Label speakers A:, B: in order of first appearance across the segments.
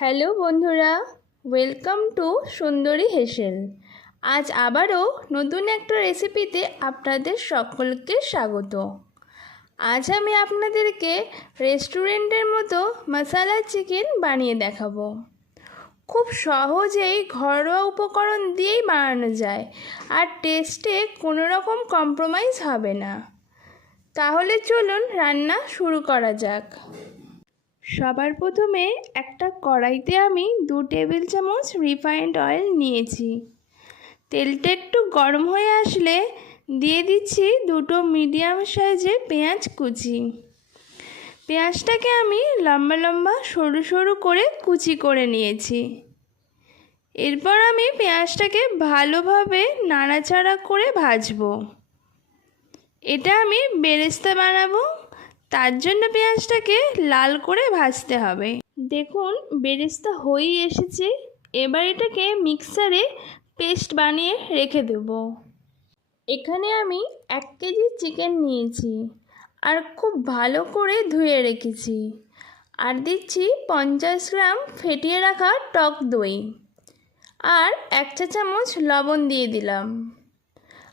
A: Hello বন্ধুরা, welcome to সুন্দরী হেসেল। আজ আবারও নতুন একটা রেসিপিতে আপনাদের সকলকে স্বাগত। আজ আমি আপনাদেরকে রেস্টুরেন্টের মতো মশালা চিকেন বানিয়ে দেখাবো। খুব সহজেই ঘরোয়া উপকরণ দিয়েই বানানো যায় আর টেস্টে কোনো রকম কম্প্রোমাইজ হবে না। তাহলে চলুন রান্না শুরু করা যাক। সবার প্রথমে একটা কড়াইতে আমি দু টেবিল চামচ রিফাইন্ড অয়েল নিয়েছি। তেলটা একটু গরম হয়ে আসলে দিয়ে দিচ্ছি দুটো মিডিয়াম সাইজে পেঁয়াজ কুচি। পেঁয়াজটাকে আমি লম্বা লম্বা সরু সরু করে কুচি করে নিয়েছি। এরপর আমি পেঁয়াজটাকে ভালোভাবে নাড়াচাড়া করে ভাজবো। এটা আমি বেরেস্তা বানাবো। তার জন্য পেঁয়াজটাকে লাল করে ভাজতে হবে। দেখুন, বেরেস্তা হয়েই এসেছে। এবার এটাকে মিক্সারে পেস্ট বানিয়ে রেখে দেব। এখানে আমি এক কেজি চিকেন নিয়েছি আর খুব ভালো করে ধুয়ে রেখেছি। আর দিচ্ছি পঞ্চাশ গ্রাম ফেটিয়ে রাখা টক দই। আর এক চা চামচ লবণ দিয়ে দিলাম।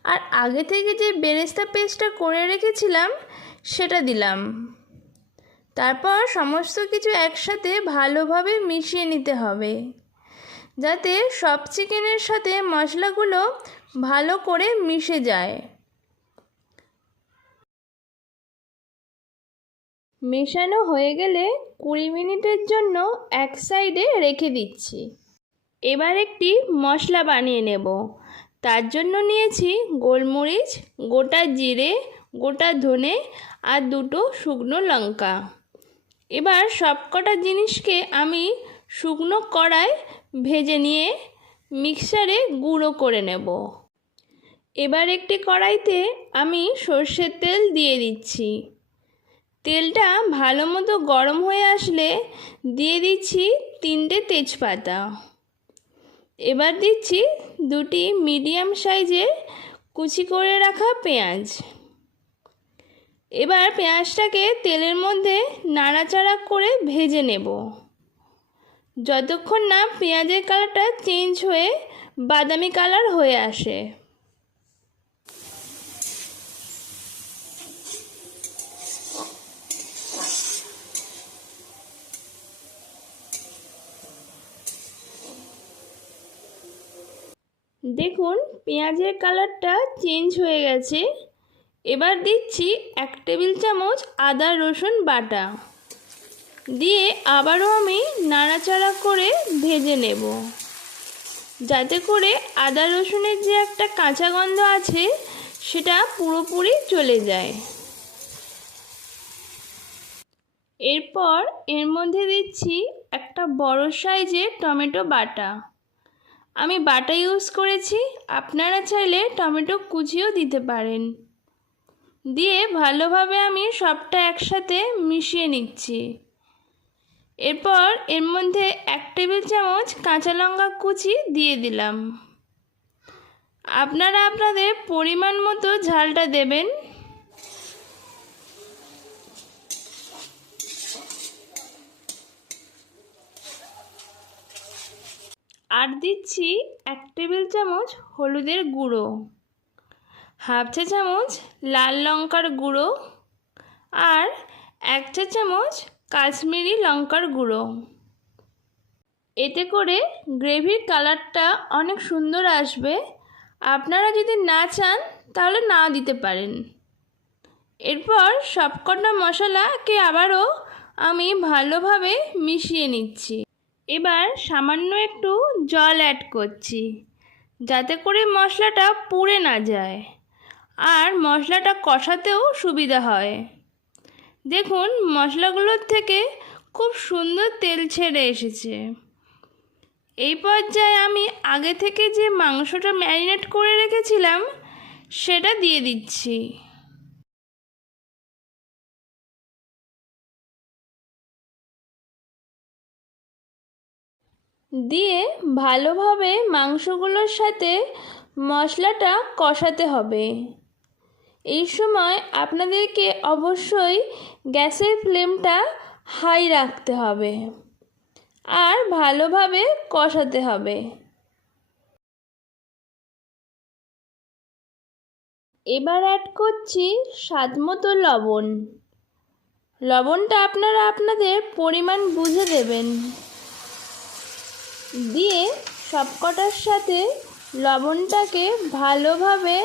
A: আর আগে থেকে যে বেরেস্তা পেস্টটা করে রেখেছিলাম সেটা দিলাম। তারপর সমস্ত কিছু একসাথে ভালোভাবে মিশিয়ে নিতে হবে। যাতে সব চিকেনের সাথে মশলাগুলো ভালো করে মিশে যায়। মেশানো হয়ে গেলে কুড়ি মিনিটের জন্য এক সাইডে রেখে দিচ্ছি। এবার একটি মশলা বানিয়ে নেব। তার জন্য নিয়েছি গোলমরিচ, গোটা জিরে গোটা ধনে আর দুটো শুকনো লঙ্কা। এবার সবকটা জিনিসকে আমি শুকনো কড়াই ভেজে নিয়ে মিক্সারে গুঁড়ো করে নেব। এবার একটি কড়াইতে আমি সর্ষের তেল দিয়ে দিচ্ছি। তেলটা ভালো মতো গরম হয়ে আসলে দিয়ে দিচ্ছি তিনটে তেজপাতা। এবার দিচ্ছি দুটি মিডিয়াম সাইজের কুচি করে রাখা পেঁয়াজ। এবার পেঁয়াজটাকে তেলের মধ্যে নাড়াচাড়া করে ভেজে নেব। যতক্ষণ না পেঁয়াজের কালারটা চেঞ্জ হয়ে বাদামি কালার হয়ে আসে। দেখুন, পেঁয়াজের কালারটা চেঞ্জ হয়ে গেছে। এবার দিচ্ছি এক টেবিল চামচ আদা রসুন বাটা। দিয়ে আবারও আমি নাড়াচাড়া করে ভেজে নেব। যাতে করে আদা রসুনের যে একটা কাঁচা গন্ধ আছে, সেটা পুরোপুরি চলে যায়। এরপর এর মধ্যে দিচ্ছি একটা বড় সাইজের টমেটো বাটা। আমি বাটা ইউজ করেছি, আপনারা চাইলে টমেটো কুচিও দিতে পারেন। দিয়ে ভালোভাবে আমি সবটা একসাথে মিশিয়ে নিচ্ছি। এরপর এর মধ্যে এক টেবিল চামচ কাঁচা লঙ্কা কুচি দিয়ে দিলাম। আপনারা আপনাদের পরিমাণ মতো ঝালটা দেবেন। আর দিচ্ছি এক টেবিল চামচ হলুদের গুঁড়ো। হাফ চা চামচ লাল লঙ্কার গুঁড়ো আর এক চা চামচ কাশ্মীরি লঙ্কার গুঁড়ো। এতে করে গ্রেভির কালারটা অনেক সুন্দর আসবে। আপনারা যদি না চান, তাহলে না দিতে পারেন। এরপর সবকটা মশলাকে আবারও আমি ভালোভাবে মিশিয়ে নিচ্ছি। এবার সামান্য একটু জল অ্যাড করছি, যাতে করে মশলাটা পুড়ে না যায়। আর মশলাটা কষাতেও সুবিধা হয়। দেখুন, মশলাগুলোর থেকে খুব সুন্দর তেল ছেড়ে এসেছে। এই পর্যায়ে আমি আগে থেকে যে মাংসটা ম্যারিনেট করে রেখেছিলাম, সেটা দিয়ে দিচ্ছি। দিয়ে ভালোভাবে মাংসগুলোর সাথে মশলাটা কষাতে হবে। এই সময় আপনাদেরকে অবশ্যই গ্যাসের ফ্লেমটা হাই রাখতে হবে আর ভালোভাবে কষাতে হবে। এবার অ্যাড করছি স্বাদ মতো লবণ। লবণটা আপনারা আপনাদের পরিমাণ বুঝে দেবেন। দিয়ে সবকটার সাথে লবণটাকে ভালোভাবে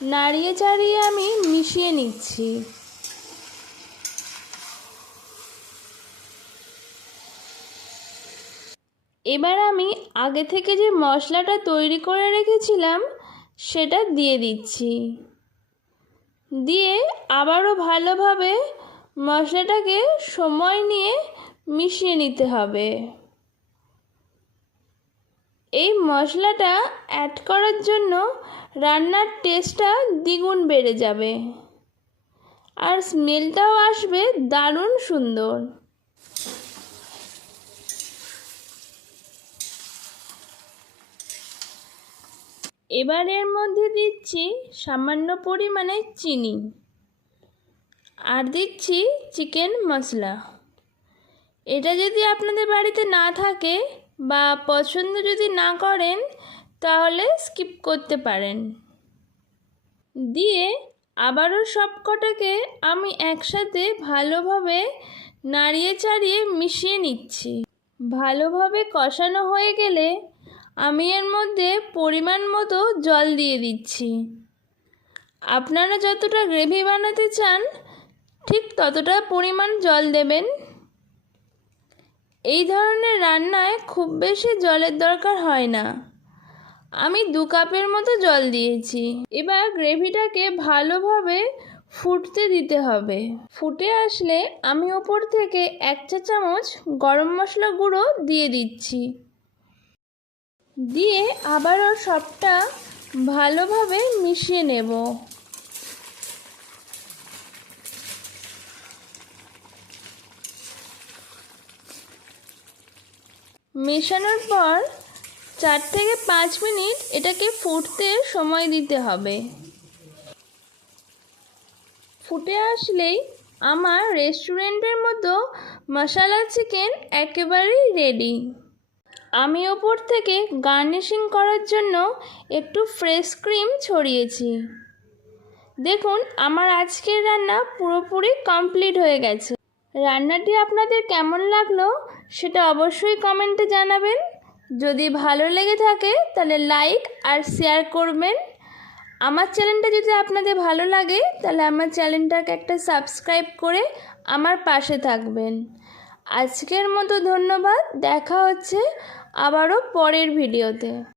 A: নাড়িয়ে চাড়িয়ে আমি মিশিয়ে নিচ্ছি। এবার আমি আগে থেকে যে মশলাটা তৈরি করে রেখেছিলাম, সেটা দিয়ে দিচ্ছি। দিয়ে আবারও ভালোভাবে মশলাটাকে সময় নিয়ে মিশিয়ে নিতে হবে। এই মশলাটা অ্যাড করার জন্য রান্নার টেস্টটা দ্বিগুণ বেড়ে যাবে। আর স্মেলটাও আসবে দারুণ সুন্দর। এবার এর মধ্যে দিচ্ছি সামান্য পরিমাণে চিনি। আর দিচ্ছি চিকেন মশলা। এটা যদি আপনাদের বাড়িতে না থাকে বা পছন্দ যদি না করেন, তাহলে স্কিপ করতে পারেন। দিয়ে আবারও সব কটাকে আমি একসাথে ভালোভাবে নাড়িয়ে চাড়িয়ে মিশিয়ে নিচ্ছি। ভালোভাবে কষানো হয়ে গেলে আমি এর মধ্যে পরিমাণ মতো জল দিয়ে দিচ্ছি। আপনারা যতটা গ্রেভি বানাতে চান, ঠিক ততটা পরিমাণ জল দেবেন। এই ধরনের রান্নায় খুব বেশি জলের দরকার হয় না। আমি দু কাপের মতো জল দিয়েছি। এবার গ্রেভিটাকে ভালোভাবে ফুটতে দিতে হবে। ফুটে আসলে আমি ওপর থেকে এক চা চামচ গরম মশলা গুঁড়ো দিয়ে দিচ্ছি। দিয়ে আবারও সবটা ভালোভাবে মিশিয়ে নেব। মেশানোর পর চার থেকে পাঁচ মিনিট এটাকে ফুটতে সময় দিতে হবে। ফুটে আসলেই আমার রেস্টুরেন্টের মতো মশালা চিকেন একেবারেই রেডি আমি ওপর থেকে গার্নিশিং করার জন্য একটু ফ্রেশ ক্রিম ছড়িয়েছি। দেখুন, আমার আজকের রান্না পুরোপুরি কমপ্লিট হয়ে গেছে। রান্নাটি আপনাদের কেমন লাগল সেটা অবশ্যই কমেন্টে জানাবেন। যদি ভালো লেগে থাকে, তাহলে লাইক আর শেয়ার করবেন। আমার চ্যানেলটা যদি আপনাদের ভালো লাগে, তাহলে আমার চ্যানেলটাকে একটা সাবস্ক্রাইব করে আমার পাশে থাকবেন। আজকের মতো ধন্যবাদ, দেখা হচ্ছে আবারও পরের ভিডিওতে।